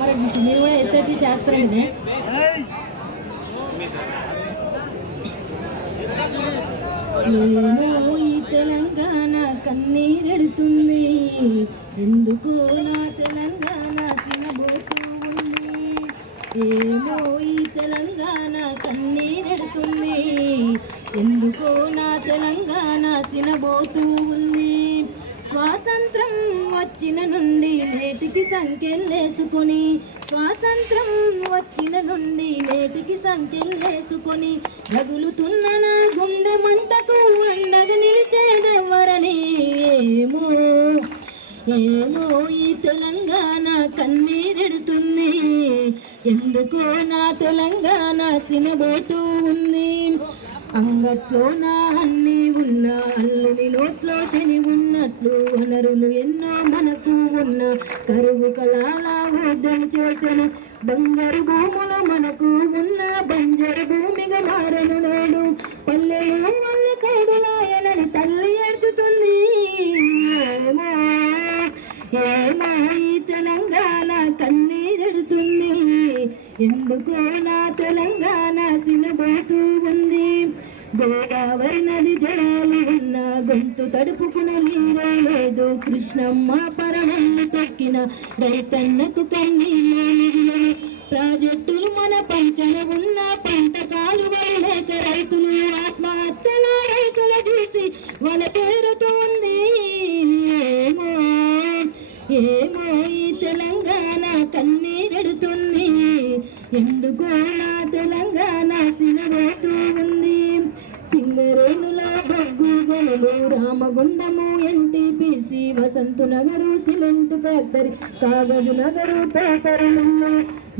మీరు కూడా ఎస్ఐపిసి ఆస్పిరెంట్నే. ఏమో ఈ తెలంగాణ కన్నీరెడుతుంది, ఎందుకో నా తెలంగాణ తినబోతూ ఉంది. ఏమో ఈ తెలంగాణ కన్నీరెడుతుంది, ఎందుకో నా తెలంగాణ తినబోతూ ఉంది. స్వాతంత్రం వచ్చిన నుండి నేటికి సంఖ్యలేసుకొని, స్వాతంత్రం వచ్చిన నుండి నేటికి సంఖ్యలేసుకొని, రగులుతున్న నా గుండె మంటకు అండగా నిలిచేదెవ్వరని. ఏమో ఏమో ఈ తెలంగాణ కన్నీరెడుతుంది, ఎందుకో నా తెలంగాణ తినబోతూ ఉంది. అంగట్లో నా అన్ని ఉన్న అల్లుని నోట్లో శని ఉన్నట్లు, వనరులు ఎన్నో మనకు ఉన్న కరువు కళాల వద్దలు చేసను. బంగారు భూముల మనకు ఉన్న బంజరు భూమిగా మారను నేడు. పల్లెలు వల్ల కాడులాయనని తల్లి ఏడ్చుతుంది. ఏమో ఏమో ఈ తెలంగాణ కన్నీరెడుతుంది, ఎందుకో నా తెలంగాణ సినబోతూ ఉంది. గోదావరి నది జలాలు ఉన్న గొంతు తడుపుకున నీరే లేదు. కృష్ణమ్మ పరమన్ను తొక్కిన రైతన్నకు కన్నీళ్ళే మిగిలిన. ప్రాజెక్టులు మన పంచన ఉన్న పంట కాలువలు లేక రైతులు ఆత్మహత్యల రైతుల చూసి వాళ్ళ పేరుతోంది. ఏమో ఏమో ఈ తెలంగాణ కన్నీరెడుతుంది, ఎందుకో నా తెలంగాణ సినబోతూ ఉంది. సింగరేణుల బొగ్గు గనులు, Ramagundam, NTPC, Vasanth Nagar cement factory, Kagaz Nagar పేపరులున్న,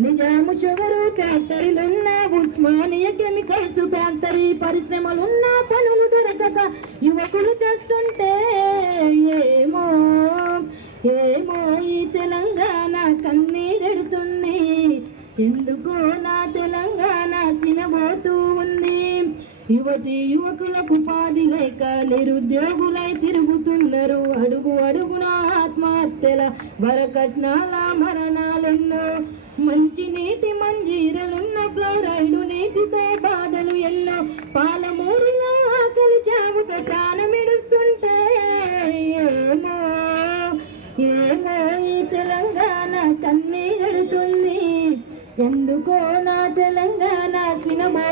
నిజాము షుగరు ఫ్యాక్టరీలున్న, ఉస్మానియా కెమికల్స్ ఫ్యాక్టరీ పరిశ్రమలున్న, పనులు దొరకక యువకులు చేస్తుంటే. ఏమో ఏమో ఈ తెలంగాణ కన్నీరెడుతుంది, ఎందుకో నా తెలంగాణ సినబోతూ ఉంది. యువతి యువకులకు ఉపాధి లేక నిరుద్యోగులై తిరుగుతున్నారు. అడుగు అడుగున ఆత్మహత్యల వరకట్నాల మరణాలెన్నో. మంచి నీటి మంజీరలున్న ఫ్లోరైడు నీటితో బాధలు ఎన్నో. పాలమూరులో ఆకలి చావుక ప్రాణమిడుస్తుంటే. ఏమో ఏమో ఈ తెలంగాణ కన్నీరెడుతుంది, ఎందుకో నా తెలంగాణ సినబో